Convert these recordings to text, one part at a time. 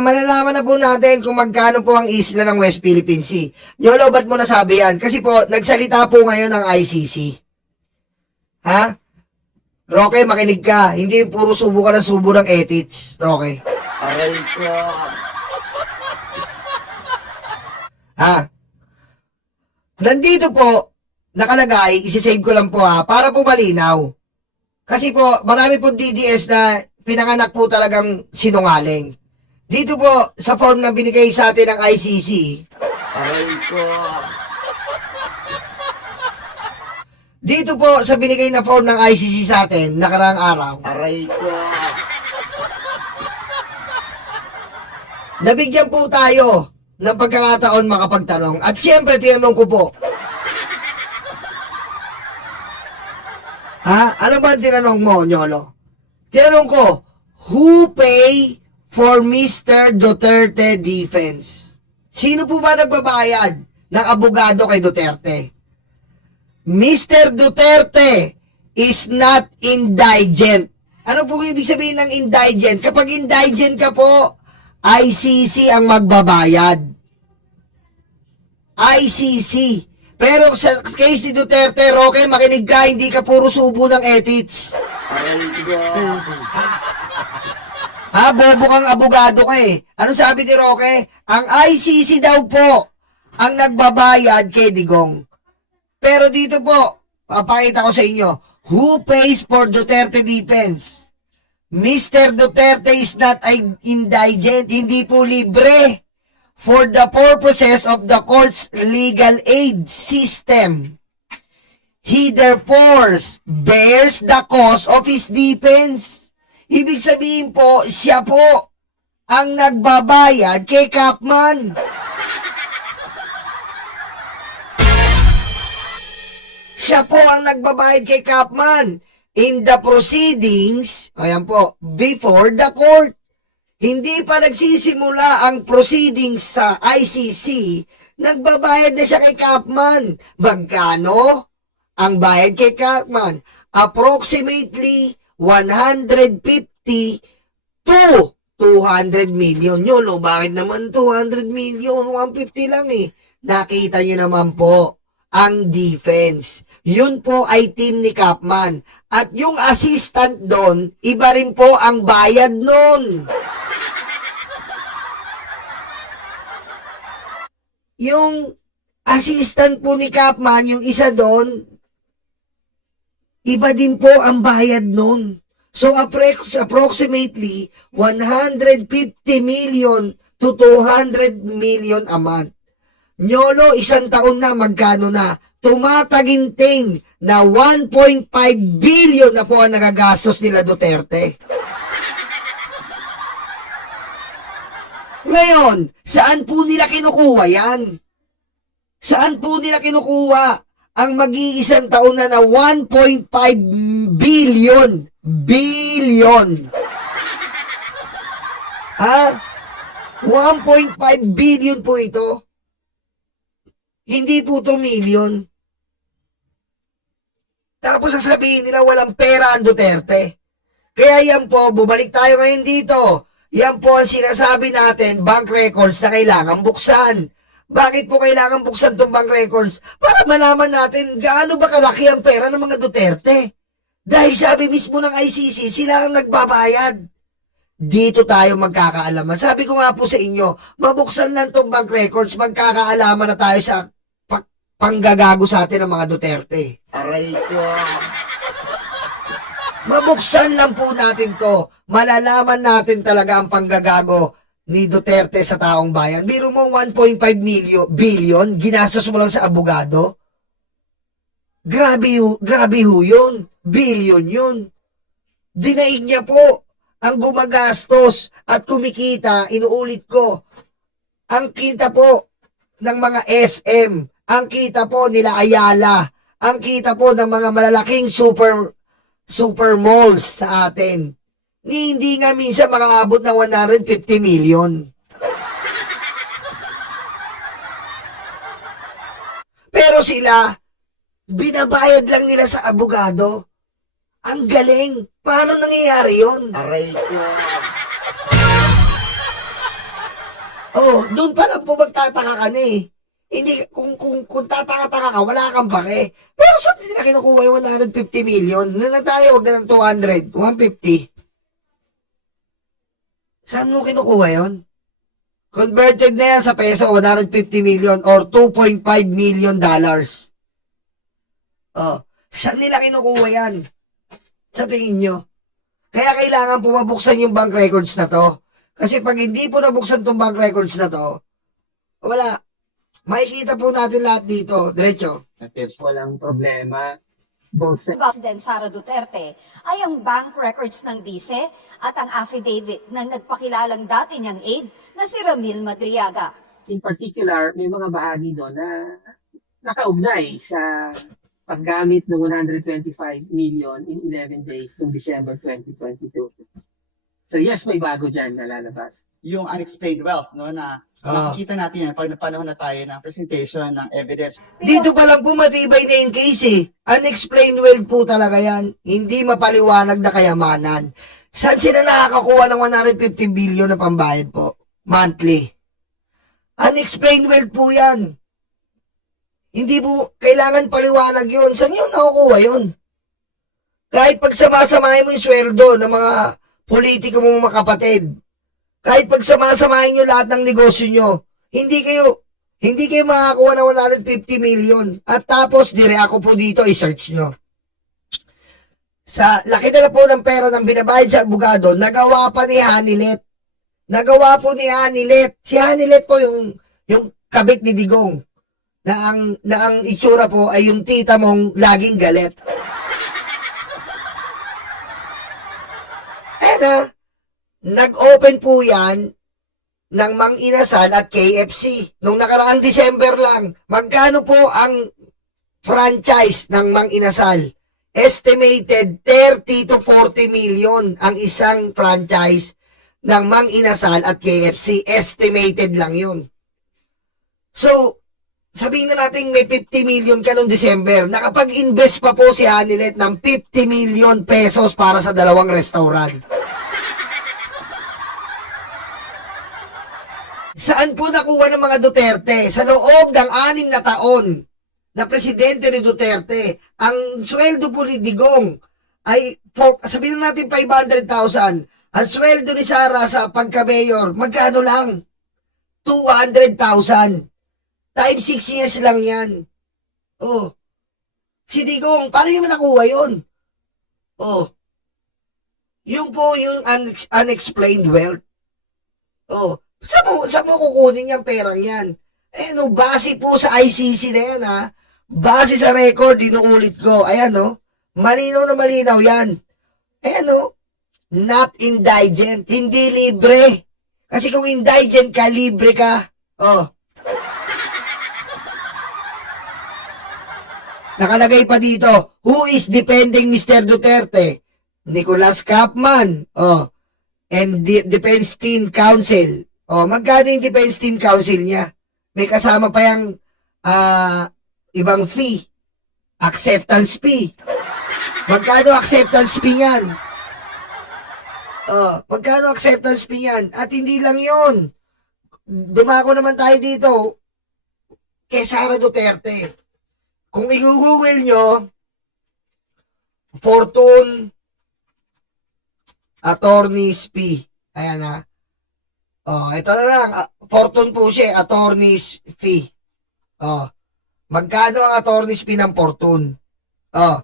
malalaman na po natin kung magkano po ang isla ng West Philippine Sea. Yolo, ba't mo nasabi yan? Kasi po, nagsalita po ngayon ng ICC. Ha? Roque, makinig ka. Hindi puro subo ka ng subo ng ethics, Roque. Aray ko. Ha? Nandito po, nakalagay, isisave ko lang po ha, para po malinaw. Kasi po, marami po DDS na pinanganak po talagang sinungaling. Dito po, sa form na binigay sa atin ng ICC, Aray ko. dito po sa binigay na form ng ICC sa atin, nakaraang araw, Aray ko. nabigyan po tayo ng pagkakataon makapagtanong. At siyempre, tinanong ko po, ha? Ano ba ang tinanong mo, Nyolo? Tinanong ko, who pay for Mr. Duterte defense? Sino po ba nagbabayad ng abogado kay Duterte? Mr. Duterte is not indigent. Ano po ibig sabihin ng indigent? Kapag indigent ka po, ICC ang magbabayad. ICC. Pero sa case ni Duterte, Roque, makinig ka, hindi ka puro subo ng ethics. Aray ko. Ha, bobo kang abogado ka eh. Ano sabi ni Roque? Ang ICC daw po ang nagbabayad kay Digong. Pero dito po, papakita ko sa inyo, who pays for Duterte defense? Mr. Duterte is not indigent, hindi po libre for the purposes of the court's legal aid system. He therefore bears the cost of his defense. Ibig sabihin po, siya po ang nagbabayad kay Kapman. Siya po ang nagbabayad kay Kapman in the proceedings, ayan po, before the court. Hindi pa nagsisimula ang proceedings sa ICC, nagbabayad na siya kay Kapman. Magkano ang bayad kay Kapman? Approximately 150 to 200 million. Yolo, bakit naman 200 million? 150 lang eh. Nakita niyo naman po ang defense. Yun po ay team ni Kapman. At yung assistant doon, iba rin po ang bayad nun. Yung assistant po ni Kapman, yung isa doon, iba din po ang bayad nun. So, approximately 150 million to 200 million a month. Nyolo, isang taon na, magkano na? Tumataginting na 1.5 billion na po ang nagagastos nila Duterte. Ngayon, saan po nila kinukuha yan? Saan po nila kinukuha ang mag-iisang taon na 1.5 billion? Billion! Ha? 1.5 billion po ito. Hindi po ito million. Tapos sasabihin nila walang pera ang Duterte. Kaya yan po, bumalik tayo ngayon dito. Yan po ang sinasabi natin, bank records na kailangan buksan. Bakit po kailangan buksan itong bank records? Para malaman natin gaano ba kalaki ang pera ng mga Duterte. Dahil sabi mismo ng ICC, sila ang nagbabayad. Dito tayo magkakaalaman. Sabi ko nga po sa inyo, mabuksan lang itong bank records, magkakaalaman na tayo sa panggagago sa atin ng mga Duterte. Aray ko. Mabuksan lang po natin to. Malalaman natin talaga ang panggagago ni Duterte sa taong bayan. Biro mo 1.5 billion, ginastos mo lang sa abogado. Grabe ho yun. Billion yun. Dinaig niya po ang gumagastos at kumikita, inuulit ko, ang kita po ng mga SM, ang kita po nila Ayala, ang kita po ng mga malalaking super malls sa atin. Hindi nga minsan makaabot ng 150 million. Pero sila, binabayad lang nila sa abogado. Ang galing. Paano nangyayari yun? Aray ko. Oh, doon pa lang po magtataka ka na eh. Hindi, kung tataka-taka ka, wala kang bake. Pero saan nila kinukuha yung 150 million? Na lang tayo, wag na ng 200, 150. Saan mo kinukuha yon? Converted na yan sa peso, 150 million or 2.5 million dollars. Oh, saan nila kinukuha yan? Sa tingin nyo? Kaya kailangan po mabuksan yung bank records na to. Kasi pag hindi po nabuksan tong bank records na to, wala. Makikita po natin lahat dito. Diretso. Walang problema. Both President Sara Duterte ay ang bank records ng bise at ang affidavit ng nagpakilalang dati niyang aide na si Ramil Madriaga. in particular, may mga bahagi doon na nakaugnay sa paggamit ng 125 million in 11 days noong December 2022. So yes, may bago dyan na lalabas. Yung unexplained wealth, no, na nakikita natin yan pag napanahon na tayo ng presentation ng evidence. Dito pa lang po matibay na yung case eh. Unexplained wealth po talaga yan. Hindi mapaliwanag na kayamanan. Saan sila nakakakuha ng 150 billion na pambayad po? Monthly. Unexplained wealth po yan. Hindi po, kailangan paliwanag yun. Saan yun nakukuha yun? Kahit pagsamasamahin mo yung sweldo ng mga politiko mo mga kapatid, kahit pagsamasamahin nyo lahat ng negosyo nyo, hindi kayo makakuha ng 150 million. At tapos, dire ako po dito, i-search nyo. Sa laki na po ng pera ng binabayad sa abogado, nagawa pa ni Hanilet. Nagawa po ni Hanilet. Si Hanilet po yung kabit ni Digong. Na ang itsura po ay yung tita mong laging galit. Nag-open po yan ng Mang Inasal at KFC. Nung nakaraang December lang, magkano po ang franchise ng Mang Inasal? Estimated 30 to 40 million ang isang franchise ng Mang Inasal at KFC. Estimated lang yun. So, sabihin na natin may 50 million ka noong December. Nakapag-invest pa po si Hanilet ng 50 million pesos para sa 2 restaurant. Saan po nakuha ng mga Duterte? Sa loob ng 6 na taon na presidente ni Duterte, ang sweldo po ni Digong ay, sabihin natin 500,000. Ang sweldo ni Sara sa pagka-mayor, magkano lang? 200,000. Times 6 years lang yan. Oh. Si Digong, paano yung nakuha yun? Oh. Yung po yung unexplained wealth. Oh. Saan mo kukunin yung perang yan? No, base po sa ICC na yan, ha? Base sa record, inuulit ko. Ayan, no? Malinaw na malinaw yan. Ayan, no? Not indigent. Hindi libre. Kasi kung indigent ka, libre ka. Oh. Nakalagay pa dito, who is defending Mr. Duterte? Nicolas Capman. Oh. And Defense Team Council. Oh, magkano yung Defense Team Council niya? May kasama pa yung ibang fee. Acceptance fee. Magkano acceptance fee yan? Oh, magkano acceptance fee yan? At hindi lang yon. Dumako naman tayo dito kay Sara Duterte. Kung i-google nyo, Fortune Attorney's fee. Ayan ha. Oh, ito na lang. Fortune po siya, attorney's fee. Oh. Magkano ang attorney's fee ng Fortune? Oh.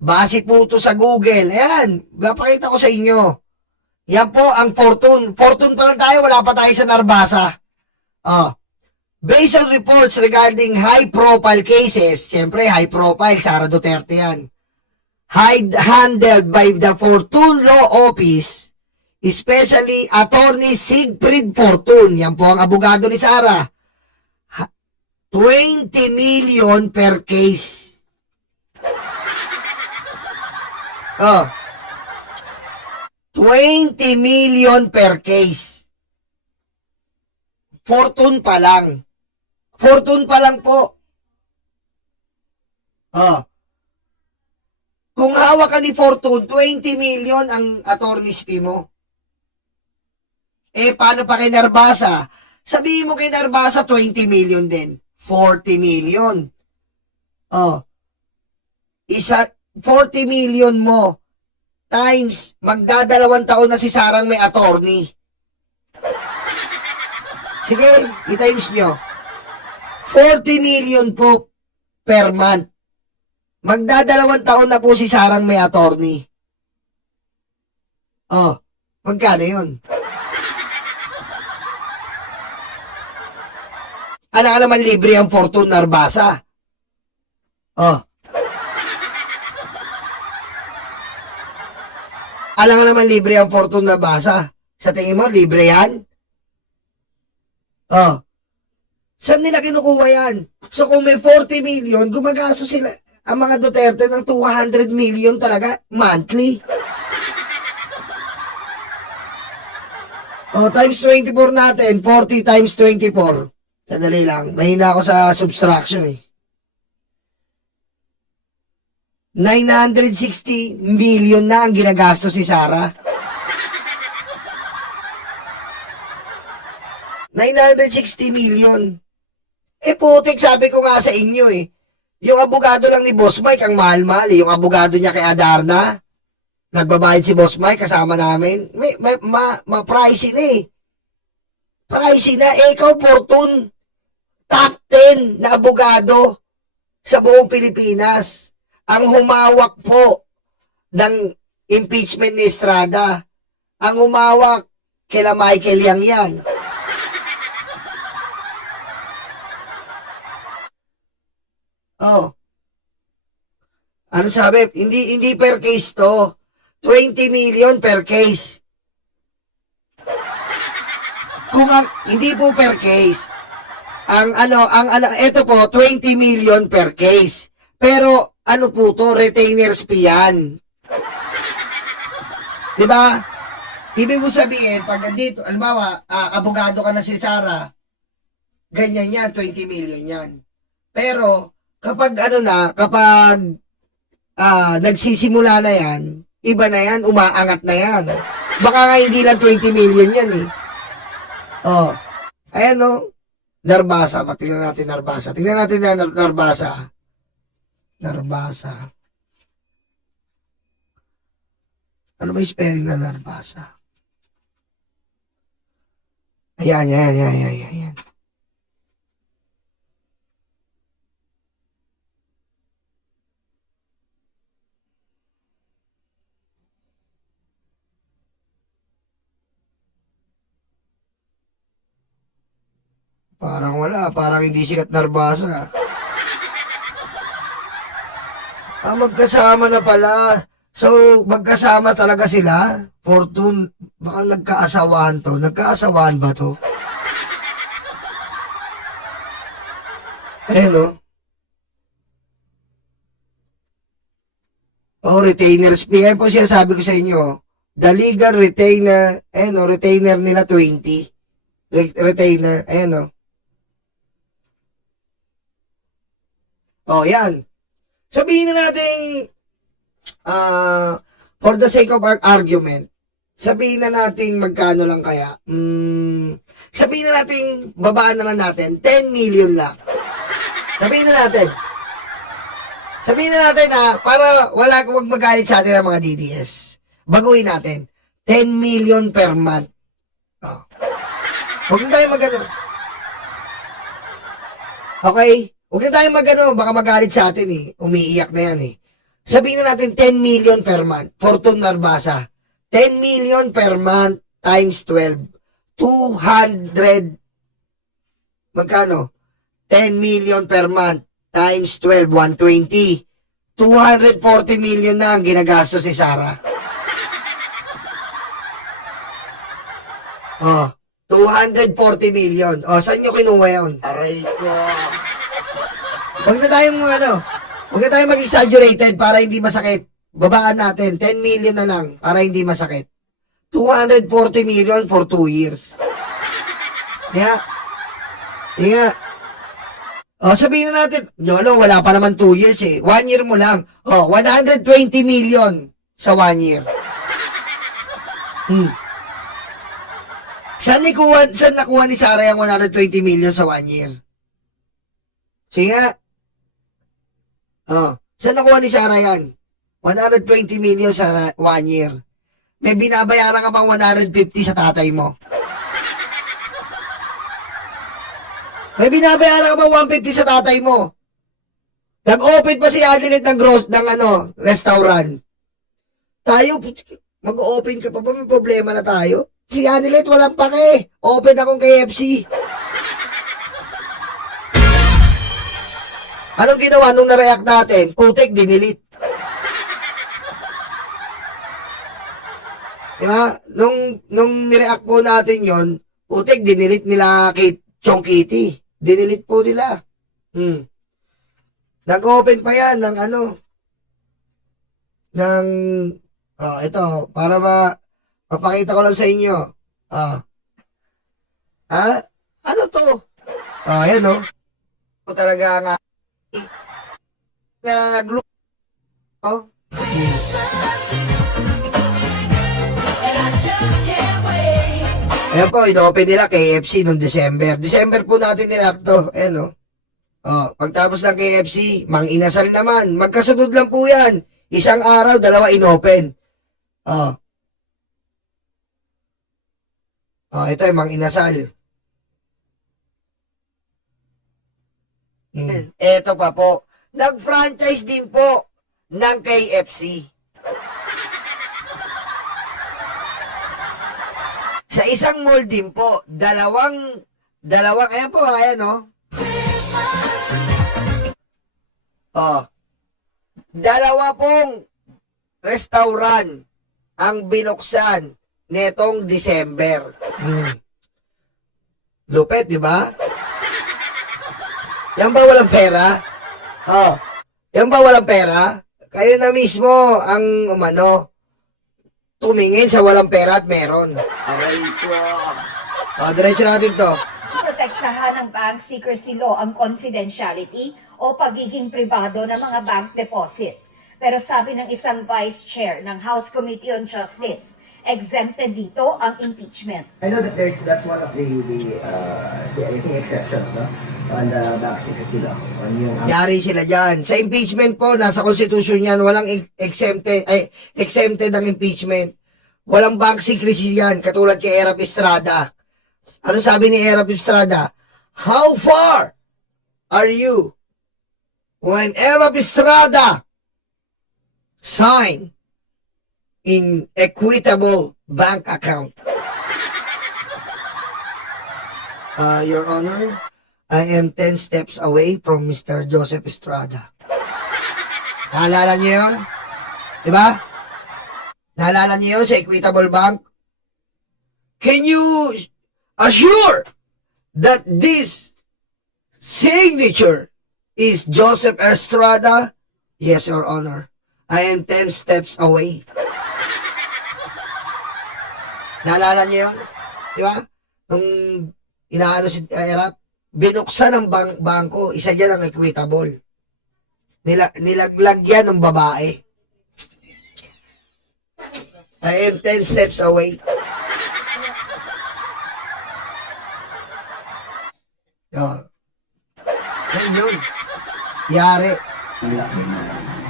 Base po ito sa Google. Ayan. Napakita ko sa inyo. Yan po ang Fortune. Fortune pa lang tayo. Wala pa tayo sa Narbasa. Oh. Based on reports regarding high-profile cases, siyempre high-profile, Sara Duterte yan. Handled by the Fortune Law Office, especially Attorney Siegfried Fortune, yan po ang abogado ni Sara. 20 million per case. Oh. 20 million per case. Fortune pa lang. Fortune pa lang po. Oh. Kung hawak ka ni Fortune, 20 million ang attorney's fee mo. Paano pa kay Narbasa? Sabihin mo kay Narbasa, 20 million din. 40 million. Oh. 40 million mo times magdadalawang taon na si Sarang may attorney. Sige, i-times nyo. 40 million po per month. Magdadalawang taon na po si Sarang may attorney. Oh, magkano yun? Alam ka naman libre ang Fortune Narbasa. Oh. Alam ka naman libre ang Fortune Narbasa. Sa tingin mo, libre yan? Oh. Saan nila kinukuha yan? So kung may 40 million, gumagastos sila, ang mga Duterte ng 200 million talaga monthly. Oh, times 24 natin, 40 times 24. Sadali lang, mahina ako sa subtraction eh. 960 million na ang ginagastos si Sara. 960 million. Eh putik, sabi ko nga sa inyo eh. Yung abogado lang ni Boss Mike ang mahal-mahal eh. Yung abogado niya kay Adarna, nagbabayad si Boss Mike kasama namin. Ma-pricey na eh. Pricey na. Eh, ikaw, Fortune, top 10 na abogado sa buong Pilipinas. Ang humawak po ng impeachment ni Estrada. Ang humawak kila Michael Yang yan. Oh. Ano sabi? Hindi per case to. 20 million per case. Hindi po per case. Ito po 20 million per case. Pero ano po to, retainers fee yan. 'Di ba? Ibig mo sabihin, pag dito, halimbawa, abogado ka na si Sara, ganyan yan, 20 million yan. Pero kapag nagsisimula na yan, iba na yan, umaangat na yan. Baka nga hindi lang 20 million yan eh. Oh, ayan o, Narbasa, tingnan natin Narbasa. Tingnan natin na Narbasa. Narbasa. Ano ba yung spelling na Narbasa? Ayan. Parang wala, parang hindi sikat Narbasa. Magkasama na pala. So, magkasama talaga sila. Fortune, baka nagkaasawahan to. Nagkaasawahan ba to? Ayan o. Oh, retainers fee. Ayan po siya sabi ko sa inyo. The legal retainer, ayan o, retainer nila 20. Retainer, ayan o. Oh, yan. Sabihin na natin, for the sake of our argument, sabihin na natin magkano lang kaya. Sabihin na natin, babaan naman natin, 10 million lang. Sabihin na natin para wag magalit sa atin ang mga DDS. Baguhin natin, 10 million per month. Oh. Huwag na tayo magano. Okay? Huwag na tayo magano, baka magalit sa atin eh. Umiiyak na yan eh. Sabihin na natin 10 million per month. Fortune Narbasa. 10 million per month times 12. 200. Magkano? 10 million per month times 12. 120. 240 million na ang ginagastos si Sara. Oh, 240 million. Oh, saan nyo kinuha yun? Aray ko. Huwag na tayong mag-exaggerated para hindi masakit. Babaan natin, 10 million na lang para hindi masakit. 240 million for 2 years. Kaya, sabihin na natin, wala pa naman 2 years eh. 1 year mo lang. 120 million sa 1 year. Saan nakuha ni Sarah yung 120 million sa 1 year? Sige nga. Saan nakuha ni Sarah yan? 120 million sa 1 year. May binabayaran ka bang 150 sa tatay mo? May binabayaran ka bang 150 sa tatay mo? Nag-open pa si Adeline ng restaurant. Tayo, mag-open ka pa ba? May problema na tayo. Si Adeline, walang pake. Open akong KFC. Anong ginawa nung na-react natin? Putik, dinilit. Diba? Nung nireact po natin yon, putik, dinilit nila Chong Kitty. Dinilit po nila. Nag-open pa yan ng ito, para mapakita ko lang sa inyo. Ano to? Ayan talaga nga. Nag-look. Ayan po, ino-open nila KFC noong December. December po natin nireact to. Ayan pagtapos ng KFC, Mang Inasal naman. Magkasunod lang po yan. Isang araw, dalawa inopen. Ito yung Mang Inasal. Ito pa po. Nag-franchise din po ng KFC. Sa isang mall din po, dalawang, ayan po, ayan dalawa pong restaurant ang binuksan netong December. Lupet, di ba? Yan ba walang pera? Yan ba walang pera? Kayo na mismo ang tumingin sa walang pera at meron. Aray ko. Diretso natin to. Protektahan ng bank secrecy law ang confidentiality o pagiging pribado ng mga bank deposit. Pero sabi ng isang vice chair ng House Committee on Justice, exempted dito ang impeachment. I know that that's one of the I think exceptions, no, on the bank secrecy law, on yung Yari sila dyan. Sa impeachment po, nasa constitution yan, walang exempted ang impeachment. Walang bank secrecy yan, katulad kay Erap Estrada. Ano sabi ni Erap Estrada? How far are you when Erap Estrada sign in equitable bank account? Your Honor, I am 10 steps away from Mr. Joseph Estrada. Naalala niyo yun? Diba? Naalala niyo yun sa Equitable Bank? Can you assure that this signature is Joseph Estrada? Yes, Your Honor. I am 10 steps away. Naalala niyo yun? Diba? Nung inaano si Erap, binuksan ng bangko, isa dyan ang equitable. Nilaglag yan ng babae. I am 10 steps away. Yan yun. Yari.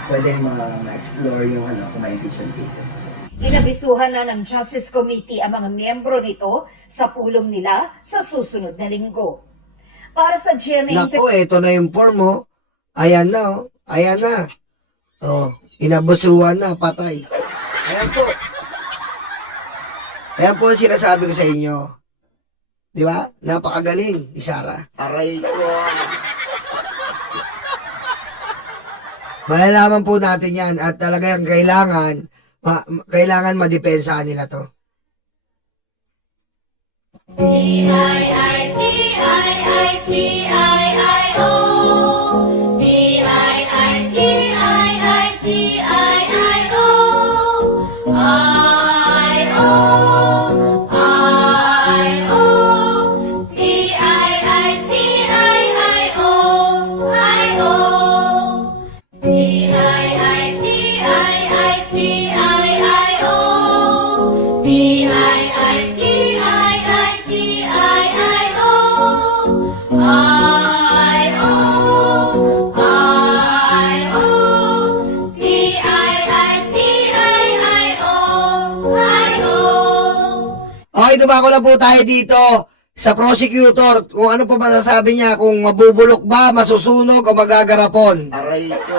pwedeng ma-explore yung kung may impeachment cases. Inabisuhan na ng Justice Committee ang mga miyembro nito sa pulong nila sa susunod na linggo. Para sa GMA Nako, ito na yung form mo. Ayan na, Ayan na. Inabusuhan na, patay. Ayan po. Ayan po ang sinasabi ko sa inyo. Di ba? Napakagaling ni Sarah. Aray ko. Malalaman po natin yan at talagang kailangan madepensahan nila to. dumako na po tayo dito sa prosecutor. Kung ano pa masasabi niya, kung mabubulok ba, masusunog o magagarapon. Aray ko.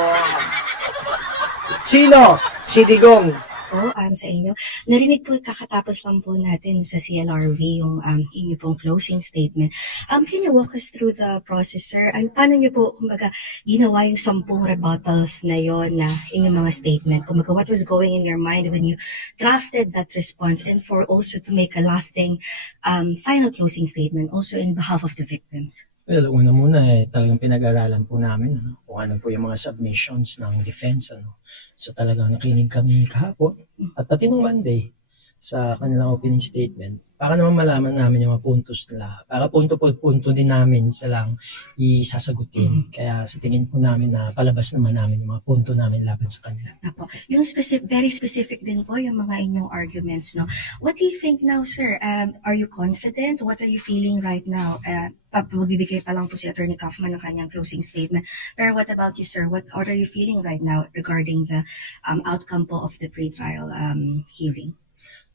Sino? Si Digong. po sa inyo. Narinig po kakatapos lang po natin sa CLRV yung inyo pong closing statement. Can you walk us through the process, sir? Paano niyo po, kumbaga, ginawa yung 10 rebuttals na yon na inyong mga statement? Kumbaga, what was going in your mind when you drafted that response, and for also to make a lasting final closing statement also in behalf of the victims? Well, una muna talagang pinag-aralan po namin kung ano po yung mga submissions ng defense. So talagang nakinig kami kahapon at pati nung Monday sa kanilang opening statement para naman malaman namin yung mga puntos nila. Para punto po punto din namin silang isasagutin. Kaya sa tingin po namin na palabas naman namin yung mga punto namin laban sa kanila. Apo. Yung very specific din po yung mga inyong arguments, no? What do you think now, sir? Are you confident? What are you feeling right now? Magbibigay pa lang po si Attorney Kaufman ng kanyang closing statement. Pero what about you, sir? What are you feeling right now regarding the outcome po of the pre-trial hearing?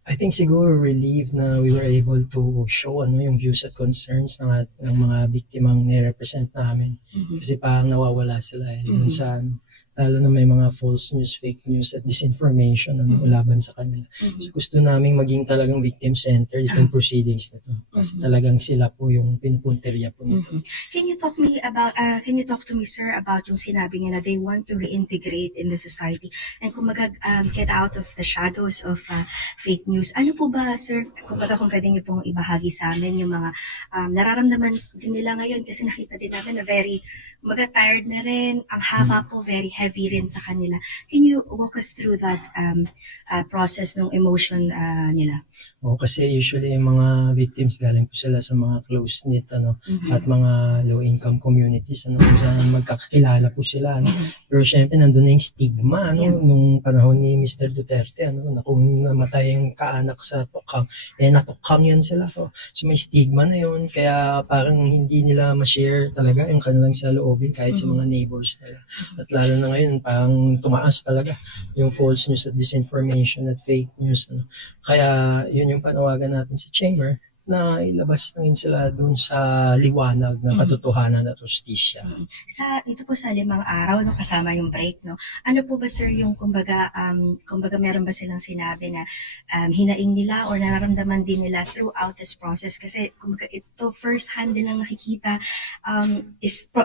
I think siguro relieved na we were able to show yung views at concerns ng mga biktimang nirepresent namin. Kasi parang nawawala sila dun sa lalo na may mga false news, fake news at disinformation laban sa kanila. So gusto naming maging talagang victim-centered itong proceedings na to. Kasi talagang sila po yung pinupunterya po nito. Can you talk to me, sir, about yung sinabi niya na they want to reintegrate in the society and kumbaga get out of the shadows of fake news? Ano po ba, sir, kung pwede niyo pong ibahagi sa amin yung mga nararamdaman din nila ngayon kasi nakita din natin na very tired na rin, ang haba po, very heavy rin sa kanila. Can you walk us through that process ng emotion nila? O kasi usually yung mga victims galing po sila sa mga close-knit at mga low-income communities kung saan magkakilala po sila. Pero syempre nandun na yung stigma nung panahon ni Mr. Duterte na kung namatay yung kaanak sa tukang, natukang yan sila. So may stigma na yun, kaya parang hindi nila ma-share talaga yung kanilang saloobin kahit sa mga neighbors nila. At lalo na ngayon, parang tumaas talaga yung false news at disinformation at fake news. Kaya yun yung panawagan natin sa chamber na ilabas na sila dun sa liwanag ng katotohanan at justisya. Ito po sa 5 araw, kasama yung break, no? Ano po ba, sir, yung kumbaga meron ba silang sinabi na hinaing nila or nararamdaman din nila throughout this process? Kasi kumbaga ito first hand din lang nakikita,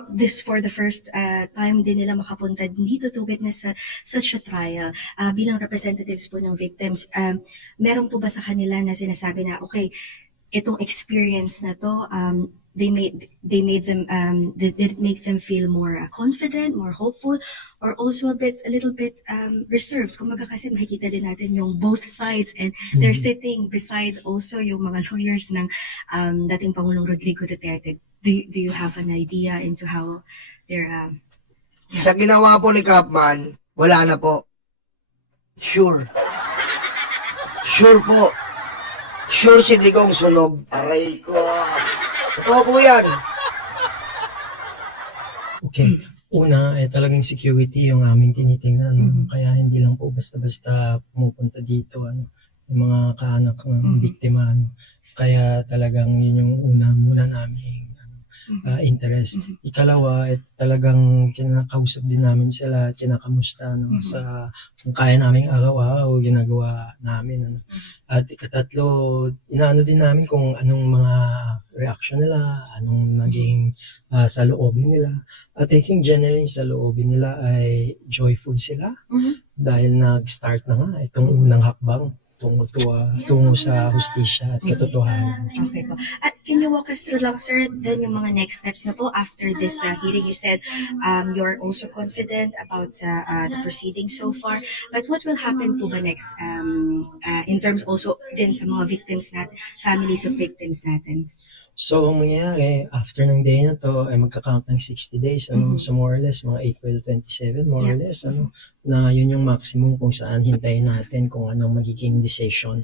this for the first time din nila makapunta dito to witness such a trial. Bilang representatives po ng victims, meron po ba sa kanila na sinasabi na, okay, itong experience na to, did it make them feel more confident, more hopeful, or also a little bit reserved? Kumbaga kasi makikita din natin yung both sides and they're sitting beside also yung mga lawyers ng dating Pangulong Rodrigo Duterte. Do you have an idea into how they're... Sa ginawa po ni Kaufman, wala na po. Sure. Sure po. Sure si Digong sunog. Aray ko. Totoo po yan. Okay. Una, talagang security yung aming tinitingnan. Kaya hindi lang po basta-basta pumupunta dito yung mga kaanak ng biktima. Kaya talagang yun yung muna naming interest. Ikalawa, talagang kinakausap din namin sila at kinakamusta sa kung kaya naming araw-araw ginagawa namin. At ikatatlo, inaano din namin kung anong mga reaction nila, anong naging sa loobin nila. At I think generally sa loobin nila ay joyful sila dahil nag-start na nga itong unang hakbang tungo sa hustisya at katotohanan. Okay po. At can you walk us through lang, sir, then yung mga next steps na po after this hearing? You said you're also confident about the proceedings so far. But what will happen po ba next in terms also din sa mga victims natin, families of victims natin? So, ang mangyayari, after ng day na to, ay magka-count ng 60 days. So, more or less, mga April 27, more or less, na yun yung maximum kung saan hintayin natin kung anong magiging decision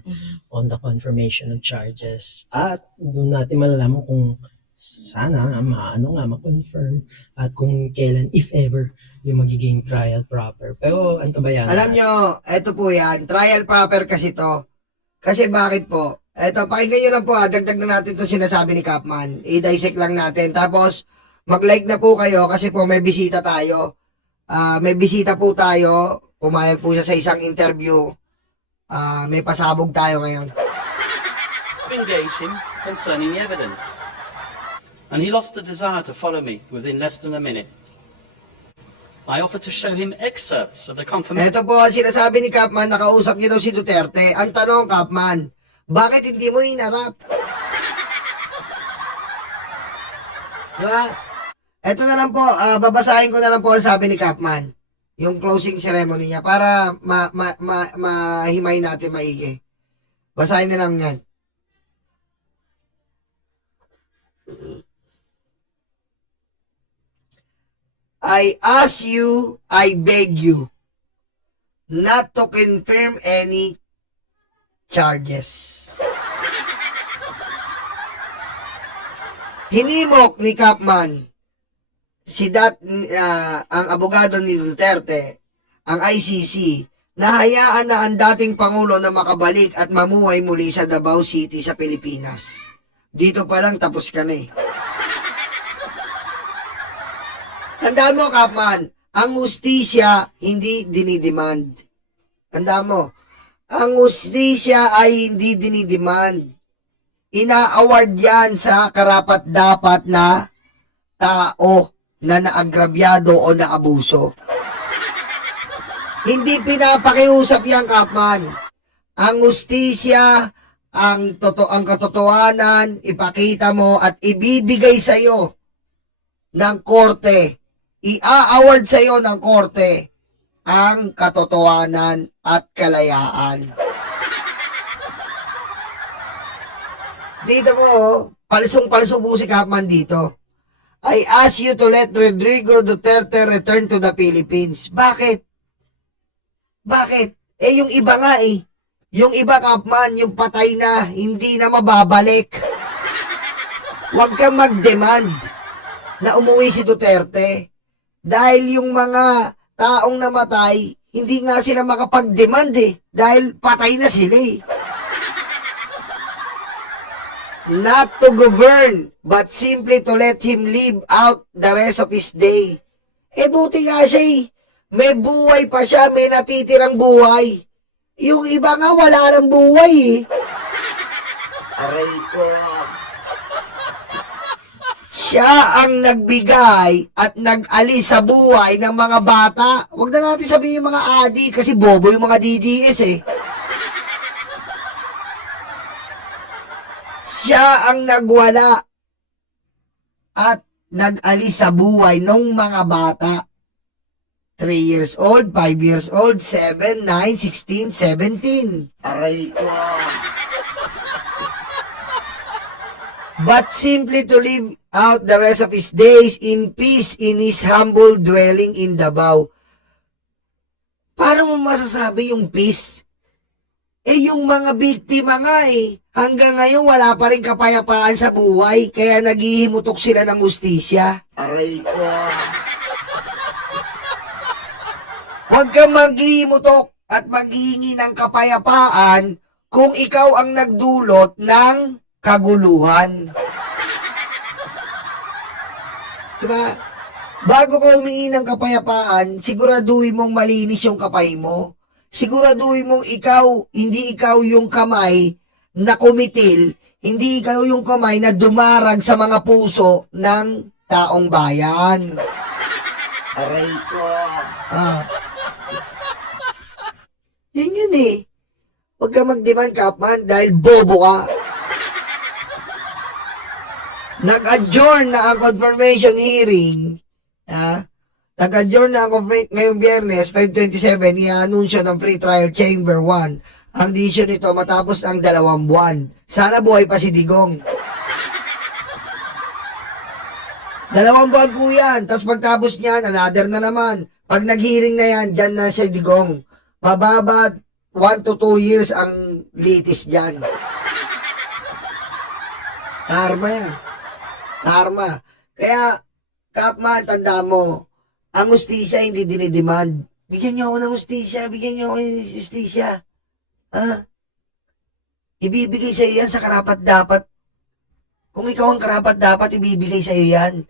on the confirmation of charges. At doon natin malalaman kung sana ma-confirm at kung kailan, if ever, yung magiging trial proper. Pero, ano ba yan? Alam nyo, eto po yan, trial proper kasi to. Kasi bakit po? Eto, pakinggan nyo lang po ha. Dagdag na natin itong sinasabi ni Capman. I-dissect lang natin. Tapos, mag-like na po kayo kasi po may bisita tayo. May bisita po tayo. Pumayag po siya sa isang interview. May pasabog tayo ngayon. Engage him concerning the evidence. And he lost the desire to follow me within less than a minute. I offered to show him excerpts of the confirmation. Ito po ang sinasabi ni Capman, nakausap niya daw si Duterte. Ang tanong, Capman, bakit hindi mo hinarap? Diba? Ito na lang po, babasahin ko na lang po ang sabi ni Capman. Yung closing ceremony niya para mahimay natin maigi. Basahin na lang yan. I ask you, I beg you, not to confirm any charges. Hinimok ni Capman, ang abogado ni Duterte, ang ICC, na hayaan na ang dating Pangulo na makabalik at mamuhay muli sa Davao City sa Pilipinas. Dito pa lang tapos ka na eh. Tandaan mo, Capman, ang hustisya hindi dinidemand. Tandaan mo, ang hustisya ay hindi dinidemand. Ina-award yan sa karapat-dapat na tao na naagrabyado o naabuso. Hindi pinapakiusap yan, Capman. Ang hustisya, ang katotohanan, ipakita mo at ibibigay sa'yo ng korte. I-award sa'yo ng korte ang katotohanan at kalayaan. Dito mo, palsong-palsong po si Capman dito. I ask you to let Rodrigo Duterte return to the Philippines. Bakit? Bakit? Yung iba nga eh. Yung iba, Capman, yung patay na, hindi na mababalik. Huwag kang mag-demand na umuwi si Duterte. Dahil yung mga taong namatay, hindi nga sila makapag-demand eh. Dahil patay na sila eh. Not to govern, but simply to let him live out the rest of his day. Buti nga siya eh. May buhay pa siya, may natitirang buhay. Yung iba nga wala ng buhay eh. Aray ko. Siya ang nagbigay at nag-alis sa buhay ng mga bata. Huwag na natin sabihin yung mga adi kasi bobo yung mga DDS eh. Siya ang nagwala at nag-alis sa buhay ng mga bata. 3 years old, 5 years old, 7, 9, 16, 17. Aray ko. But simply to live out the rest of his days in peace in his humble dwelling in Davao. Paano mo masasabi yung peace? Yung mga biktima nga eh, hanggang ngayon wala pa rin kapayapaan sa buhay, kaya naghihimutok sila ng hustisya. Aray ko. Huwag kang maghihimutok at maghihingi ng kapayapaan kung ikaw ang nagdulot ng kaguluhan. Diba? Bago ka humingi ng kapayapaan, siguraduhin mong malinis yung kamay mo. Siguraduhin mong hindi ikaw yung kamay na kumitil, hindi ikaw yung kamay na dumarag sa mga puso ng taong bayan. Aray ko. Yun eh. Huwag ka mag-demand, Capman, dahil bobo ka. Nag-adjourn na ang confirmation hearing. Nag-adjourn na ngayong Biyernes, 5/27, i-anunsyo ng Pre-Trial Chamber 1. Ang desisyon nito matapos ang 2 buwan. Sana buhay pa si Digong. 2 buwan po yan. Tapos pagtapos niyan, another na naman. Pag nag-hearing na yan, dyan na si Digong. Mababa 1 to 2 years ang litis dyan. Karma yan. Karma. Kaya, Capman, tanda mo, ang hustisya hindi dinidemand. Bigyan niyo ako ng hustisya, bigyan niyo ako ng hustisya. ibibigay sa iyo yan sa karapat-dapat. Kung ikaw ang karapat-dapat, ibibigay sa iyo yan.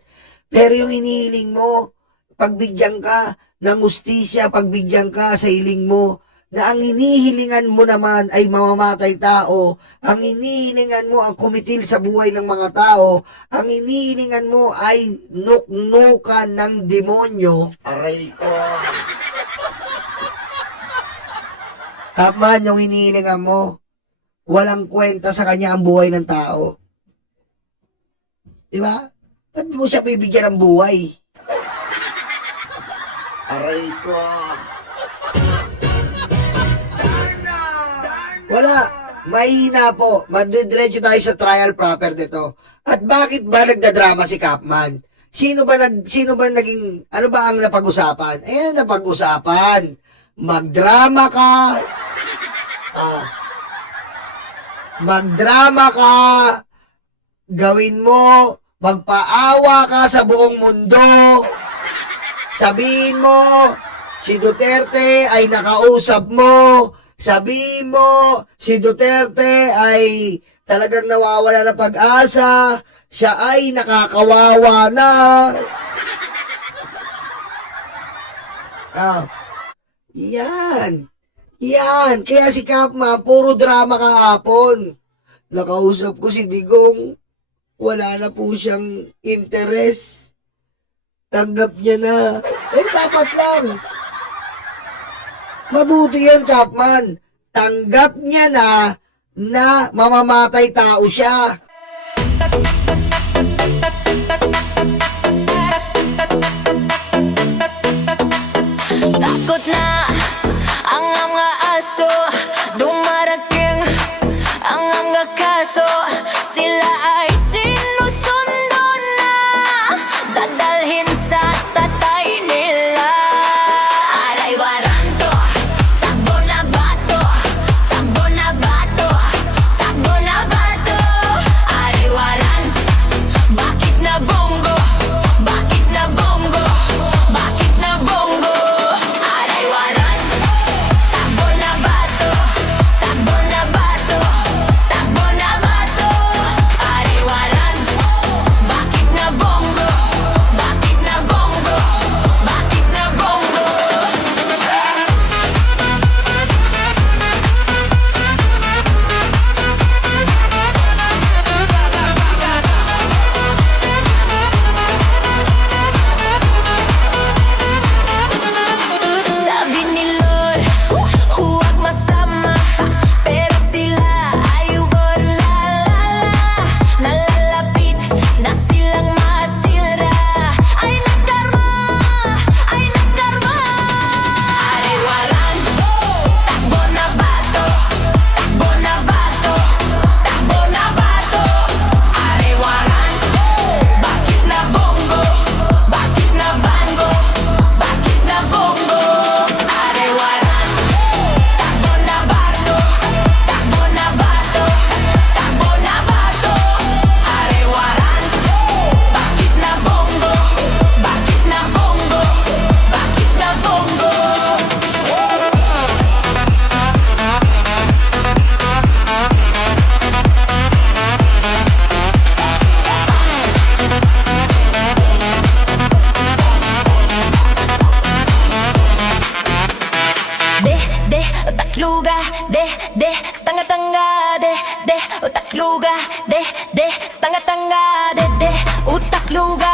Pero yung hinihiling mo, pagbigyan ka ng hustisya, pagbigyan ka sa hiling mo, na ang hinihilingan mo naman ay mamamatay tao, ang hinihilingan mo ang kumitil sa buhay ng mga tao, ang hinihilingan mo ay nuknukan ng demonyo. Aray ko. Kapman, yung hinihilingan mo, walang kwenta sa kanya ang buhay ng tao. Di ba? Ba't mo siya bibigyan ng buhay? Aray ko. Wala. Mahina po. Maddidiretso tayo sa trial proper nito. At bakit ba nagdadrama si Capman? Sino ba naging, ano ba ang napag-usapan? Ayan, napag-usapan. Magdrama ka. Magdrama ka. Gawin mo. Magpaawa ka sa buong mundo. Sabihin mo, si Duterte ay nakausap mo. Sabihin mo, si Duterte ay talagang nawawala ng pag-asa. Siya ay nakakawawa na. Yan. Yan. Kaya si Kapma, puro drama kahapon. Nakausap ko si Digong. Wala na po siyang interest. Tanggap niya na. Dapat lang. Mabuti yan, Kapman. Tanggap niya na mamamatay tao siya. Takot na ang mga aso, dumarating ang mga kaso. Sila ay sinusundo na, dadalhin sa tatay nila. Aray waranto, takbo na bato, takbo na bato, takbo na bato. Aray waranto, bakit na bongo, bakit na bongo, bakit na bongo. Aray waranto, takbo na bato, takbo na bato, takbo na bato. Aray waranto, bakit na bongo, bakit na bongo, bakit na bongo. Sabi ni Lord, huwag masama, pero sila ay uborlalala. Nalalapit na silang masira, ay nagkarma, ay nagkarma. Aray waranto, takbo na bato, takbo na bato, takbo na bato. Aray waranto, bakit na bongo, bakit na bango, bakit na bongo. Aray waranto, takbo na bato, takbo na bato, takbo na bato. Aray waranto, bakit na bongo, bakit na bongo, bakit na bongo. De, utakluga, de, stanga-tanga, de, utakluga, de, stanga-tanga, de, utakluga,